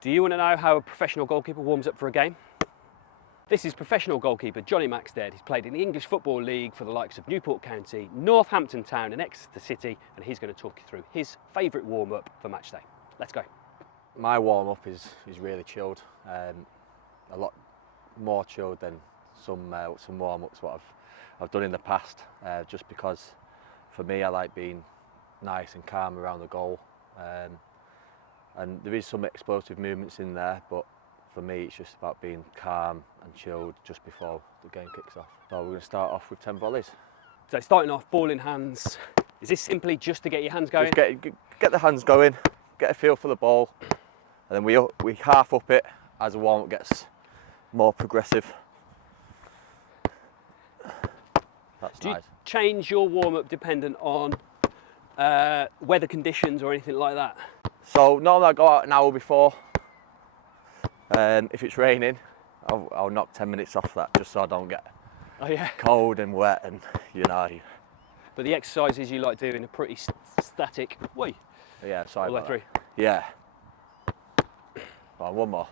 Do you want to know how a professional goalkeeper warms up for a game? This is professional goalkeeper Jonny Maxted. He's played in the English Football League for the likes of Newport County, Northampton Town and Exeter City, and he's going to talk you through his favourite warm-up for match day. Let's go. My warm-up is really chilled, a lot more chilled than some warm-ups what I've done in the past, just because for me I like being nice and calm around the goal, and there is some explosive movements in there, but for me it's just about being calm and chilled just before the game kicks off. So we're going to start off with 10 volleys. So starting off, ball in hands. Is this simply just to get your hands going? Just get the hands going, get a feel for the ball, and then we half up it as the warm-up gets more progressive. That's Do nice. you change your warm-up dependent on weather conditions or anything like that? So normally I go out an hour before. If it's raining, I'll knock 10 minutes off that just so I don't get cold and wet, and you know. But the exercises you like doing are pretty static. Wait. Yeah, sorry All the about way that. Yeah. Well, one more.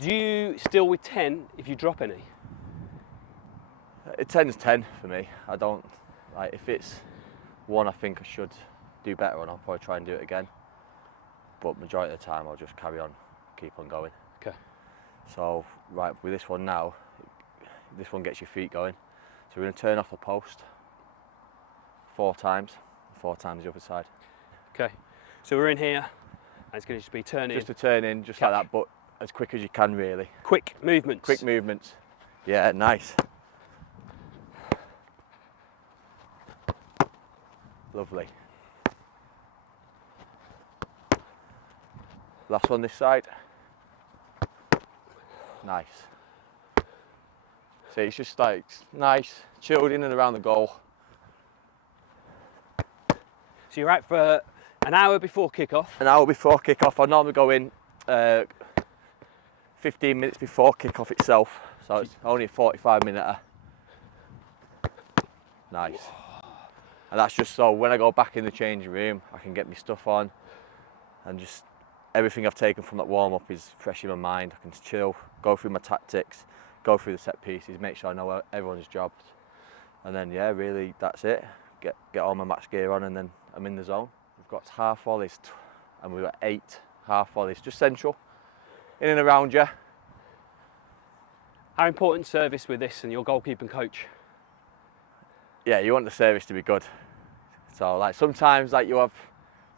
Do you still with 10 if you drop any? It 10's 10 for me. I don't, like, if it's one I think I should do better on, I'll probably try and do it again. But majority of the time I'll just carry on, keep on going. Okay. So, right, with this one now, this one gets your feet going. So we're going to turn off the post 4 times the other side. Okay. So we're in here, and it's going to just be turning. Just to turn in, just catch. like that, but as quick as you can, really. Quick movements. Quick movements. Yeah, nice. Lovely. Last one this side. Nice. See, it's just like nice, chilled in and around the goal. So you're out for an hour before kick-off. An hour before kick-off. I normally go in 15 minutes before kick-off itself, so it's only a 45-minute. Nice. And that's just so when I go back in the changing room, I can get my stuff on, and just everything I've taken from that warm-up is fresh in my mind. I can chill, go through my tactics, go through the set pieces, make sure I know everyone's job, and then yeah, really that's it. Get all my match gear on, and then I'm in the zone. We've got half volleys, and we've got 8 half volleys, just central, in and around you. How important service with this and your goalkeeping coach? Yeah, you want the service to be good. So like sometimes like you have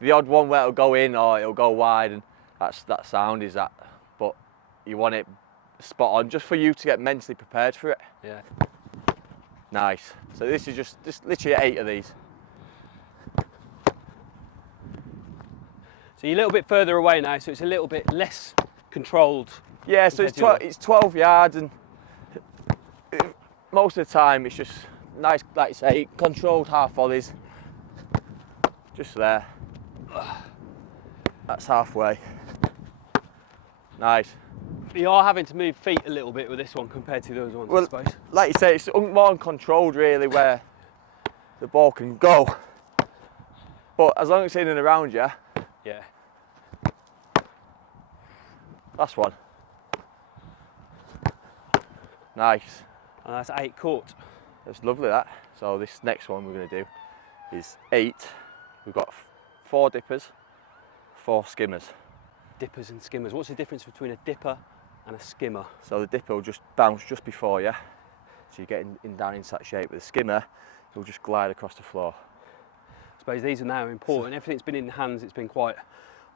the odd one where it'll go in or it'll go wide, and that sound is that, but you want it spot on just for you to get mentally prepared for it. Yeah. Nice. So this is just literally 8 of these. So you're a little bit further away now, so it's a little bit less controlled. Yeah, so it's 12 yards, and most of the time it's just nice, like I say, controlled half volleys. Just there. That's halfway. Nice. You are having to move feet a little bit with this one compared to the other ones, Well, I suppose. like you say, it's more uncontrolled really, where the ball can go. But as long as it's in and around you. Yeah. Last one. Nice. And that's 8 caught. That's lovely, that. So this next one we're going to do is 8. We've got 4 dippers, 4 skimmers. Dippers and skimmers. What's the difference between a dipper and a skimmer? So the dipper will just bounce just before you, so you get down into that shape. With the skimmer, it will just glide across the floor. I suppose these are now important. Everything's been in hands, it's been quite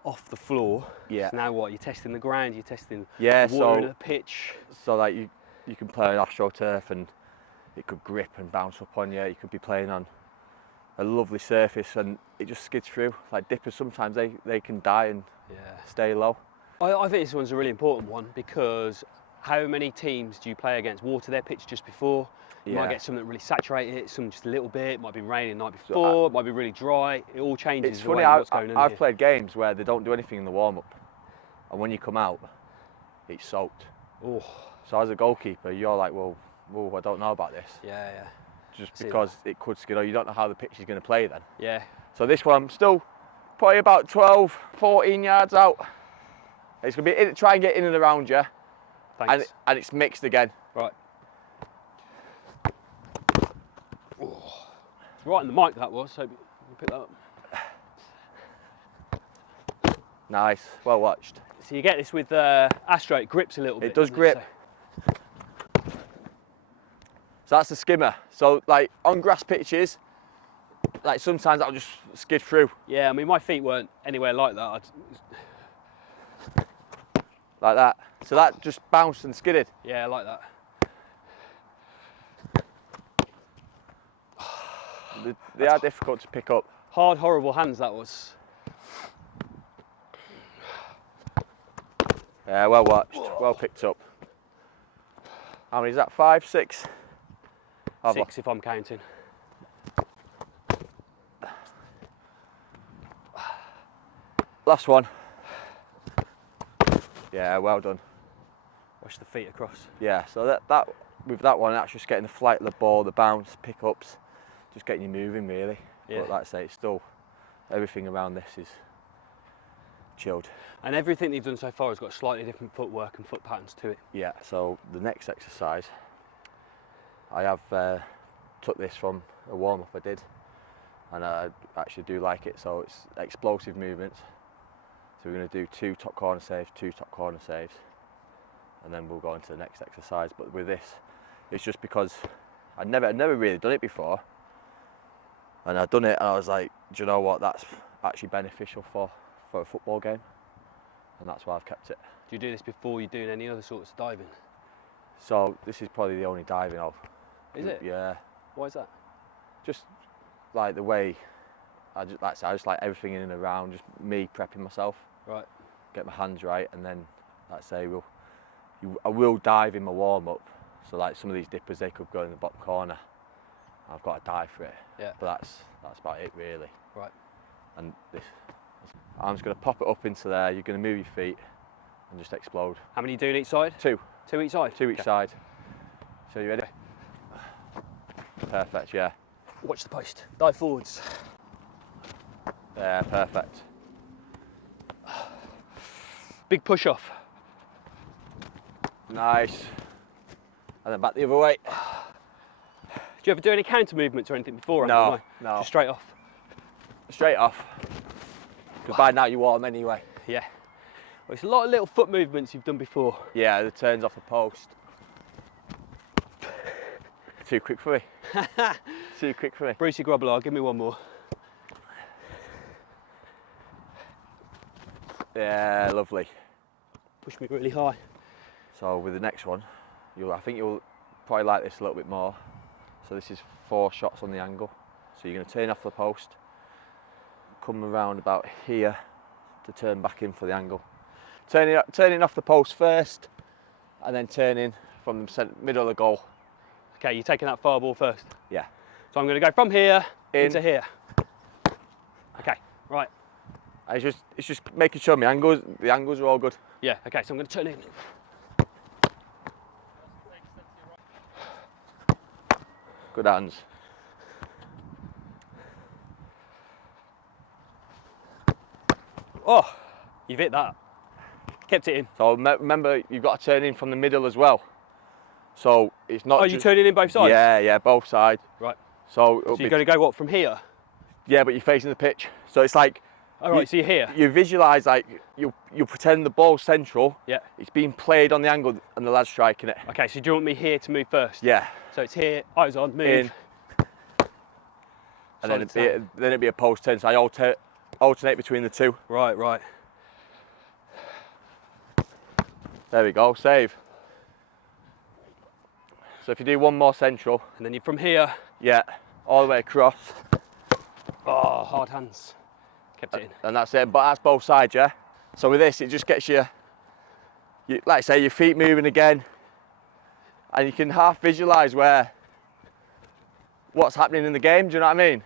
off the floor. Yeah. So now what? You're testing the ground, you're testing Yeah, the water so and the pitch. So like you can play on AstroTurf and it could grip and bounce up on you. You could be playing on a lovely surface and it just skids through. Like dippers, sometimes they can die and stay low. I think this one's a really important one, because how many teams do you play against? Water their pitch just before. You might get some that really saturate it, some just a little bit. It might be raining the night before, it might be really dry. It all changes. It's the funny, way what's going on I've here. played games where they don't do anything in the warm-up, and when you come out, it's soaked. Oh. So as a goalkeeper, you're like, well, I don't know about this. Yeah. Just because it could skid, or you don't know how the pitch is going to play then. Yeah. So this one, I'm still probably about 12, 14 yards out. It's going to be, try and get in and around you. Thanks. And it's mixed again. Right. Oh. It's right in the mic that was, so you pick that up. Nice, well watched. So you get this with Astro, it grips a little bit. It does grip. So that's the skimmer. So like on grass pitches, like sometimes I'll just skid through. Yeah, I mean my feet weren't anywhere like that. Like that. So that just bounced and skidded. Yeah, like that. They are difficult to pick up. Hard, horrible hands that was. Yeah, well watched, well picked up. How many is that? 5, 6? 6 if I'm counting. Last one. Yeah, well done. Wash the feet across. Yeah, so that with that one, that's just getting the flight of the ball, the bounce, pickups, just getting you moving really. Yeah. But like I say, it's still, everything around this is chilled. And everything you've done so far has got slightly different footwork and foot patterns to it. Yeah, so the next exercise, I have took this from a warm-up I did, and I actually do like it. So it's explosive movements. So we're going to do 2 top corner saves, 2 top corner saves, and then we'll go into the next exercise. But with this, it's just because I'd never really done it before, and I'd done it and I was like, do you know what, that's actually beneficial for a football game, and that's why I've kept it. Do you do this before you're doing any other sorts of diving? So this is probably the only diving I'll... Is it? Yeah. Why is that? Just like the way, I just like everything in and around, just me prepping myself. Right. Get my hands right, and then, like I say, I will dive in my warm-up. So like some of these dippers, they could go in the bottom corner. I've got to dive for it. Yeah. But that's about it really. Right. And this, I'm just going to pop it up into there. You're going to move your feet and just explode. How many are you doing each side? 2. 2 each side? 2 each side. So you ready? Perfect, yeah. Watch the post. Dive forwards. Yeah, perfect. Big push off. Nice. And then back the other way. Do you ever do any counter movements or anything before? No. Just straight off. Straight off. Because by now you want them anyway. Yeah. Well, it's a lot of little foot movements you've done before. Yeah, the turns off the post. Too quick for me. Too quick for me. Brucey Grobbelaar, give me one more. Yeah, lovely. Push me really high. So with the next one, I think you'll probably like this a little bit more. So this is 4 shots on the angle. So you're going to turn off the post, come around about here to turn back in for the angle. Turning off the post first, and then turning from the middle of the goal. Okay, you're taking that far ball first? Yeah. So I'm going to go from here into here. Okay, right. And it's just making sure the angles are all good. Yeah, okay, so I'm going to turn in. Good hands. Oh, you've hit that. Kept it in. So remember, you've got to turn in from the middle as well. So it's not. Oh, you're turning in both sides? Yeah, both sides. Right. So you're going to go what, from here? Yeah, but you're facing the pitch. So it's like. All right, so you're here. You visualise like you pretend the ball's central. Yeah. It's being played on the angle and the lad's striking it. Okay, so do you want me here to move first? Yeah. So it's here, eyes on, move. In. And then it'd be a post turn. So I alternate between the 2. Right, right. There we go, save. So if you do one more central. And then you're from here. Yeah, all the way across. Oh, hard hands. Kept it in. And that's it, but that's both sides, yeah? So with this, it just gets you, like I say, your feet moving again. And you can half visualise what's happening in the game, do you know what I mean?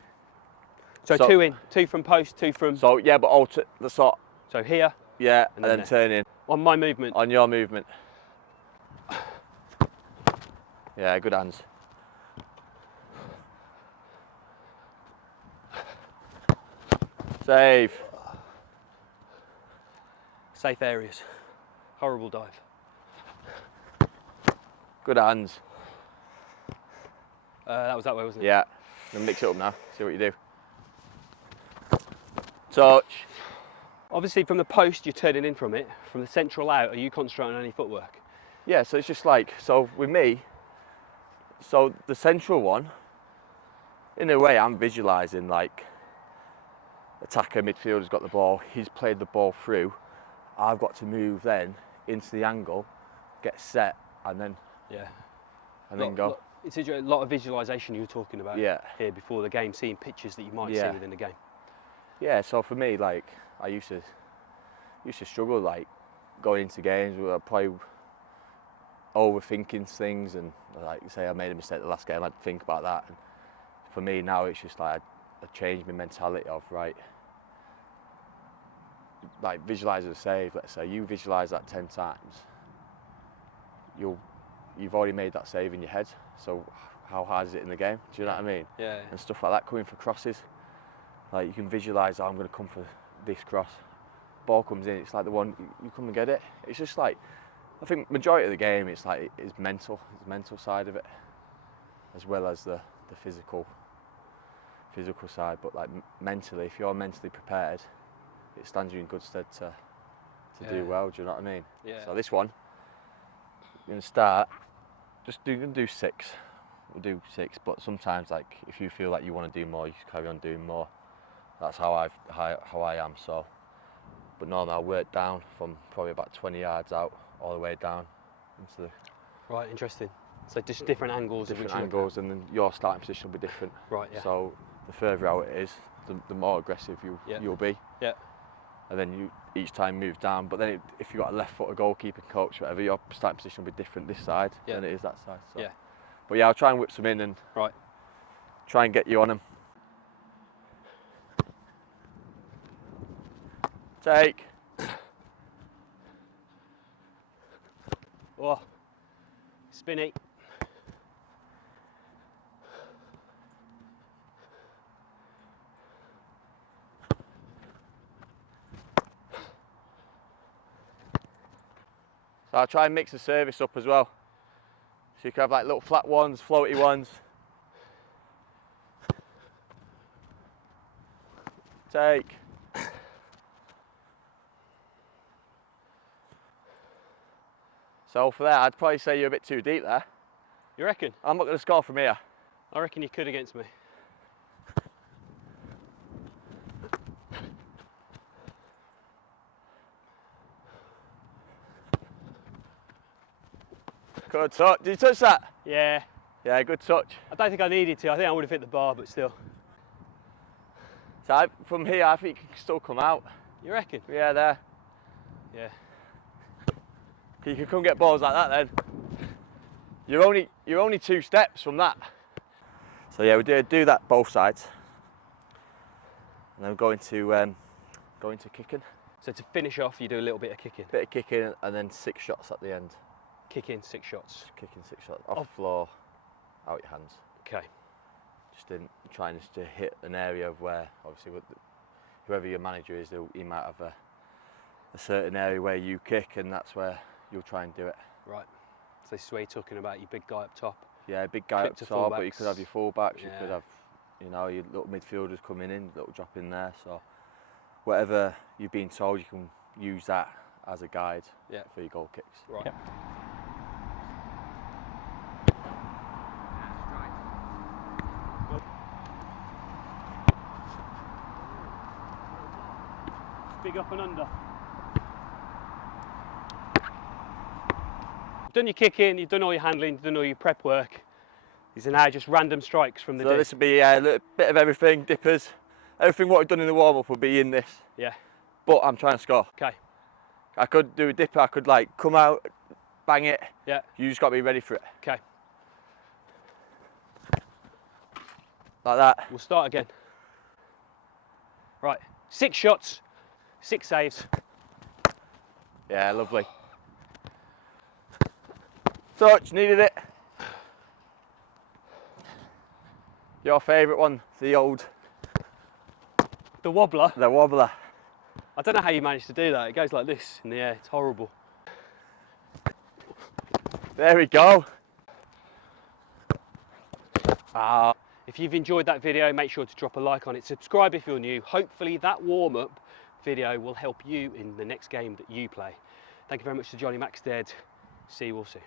So 2 in, 2 from post, 2 from... So yeah, but So here. Yeah, and then turn in. On my movement. On your movement. Yeah, good hands. Save. Safe areas. Horrible dive. Good hands. That was that way, wasn't it? Yeah. I'm gonna mix it up now. See what you do. Touch. Obviously, from the post, you're turning in from it. From the central out, are you concentrating on any footwork? Yeah, so it's just like, so with me, so the central one, in a way I'm visualising like attacker, midfielder's got the ball, he's played the ball through, I've got to move then into the angle, get set, and then go. It's a lot of visualisation you were talking about Yeah. here before the game, seeing pictures that you might see Yeah. within the game. Yeah, so for me, like, I used to struggle, like, going into games where I probably overthinking things, and like you say, I made a mistake the last game, I'd think about that. And for me now, it's just like I changed my mentality of, right, like visualise a save. Let's say you visualise that 10 times, you've already made that save in your head. So how hard is it in the game? Do you know what I mean? Yeah. And stuff like that, coming for crosses, like you can visualise, oh, I'm going to come for this cross. Ball comes in, it's like the one you come and get it. It's just like, I think majority of the game, it's like it's mental. It's the mental side of it, as well as the physical side. But like mentally, if you're mentally prepared, it stands you in good stead to do well. Do you know what I mean? Yeah. So this one, you're gonna start. Gonna do 6. We'll do 6. But sometimes, like if you feel like you want to do more, you just carry on doing more. That's how I am. So, but normally I work down from probably about 20 yards out, all the way down into the. Right, interesting. So just different angles. And then your starting position will be different. Right, yeah. So the further out it is, the more aggressive you'll be. Yeah. And then you each time move down. But then if you've got a left footer goalkeeping coach, whatever, your starting position will be different this side than it is that side. So. Yeah. But yeah, I'll try and whip some in and try and get you on them. Take. Oh, spinny. So I'll try and mix the service up as well. So you can have like little flat ones, floaty ones. Take. So for that, I'd probably say you're a bit too deep there. You reckon? I'm not going to score from here. I reckon you could against me. Good touch. Did you touch that? Yeah. Yeah, good touch. I don't think I needed to. I think I would have hit the bar, but still. So from here, I think you can still come out. You reckon? Yeah, there. Yeah. You can come get balls like that then. You're only 2 steps from that. So yeah, we do that both sides. And then we're going to kicking. So to finish off, you do a little bit of kicking. Bit of kicking and then 6 shots at the end. Kick in 6 shots. Just kicking 6 shots off the floor, out your hands. Okay. Just trying to hit an area of where, obviously, whoever your manager is, he might have a certain area where you kick, and that's where you'll try and do it. Right. So this is where you're talking about your big guy up top. Yeah, big guy up top, but you could have your fullbacks, you Yeah. could have, your little midfielders coming in, little drop in there. So whatever you've been told, you can use that as a guide for your goal kicks. Right. Yep. Big up and under. You've done your kicking, you've done all your handling, you've done all your prep work. These are now just random strikes from the So this will be a little bit of everything, dippers. Everything what we've done in the warm-up will be in this. Yeah. But I'm trying to score. Okay. I could do a dipper, I could like come out, bang it. Yeah. You just got to be ready for it. Okay. Like that. We'll start again. Right. 6 shots, 6 saves. Yeah, lovely. Touch, needed it. Your favourite one, the The wobbler. wobbler. I don't know how you managed to do that. It goes like this in the air. It's horrible. There we go. If you've enjoyed that video, make sure to drop a like on it. Subscribe if you're new. Hopefully that warm-up video will help you in the next game that you play. Thank you very much to Jonny Maxted. See you all soon.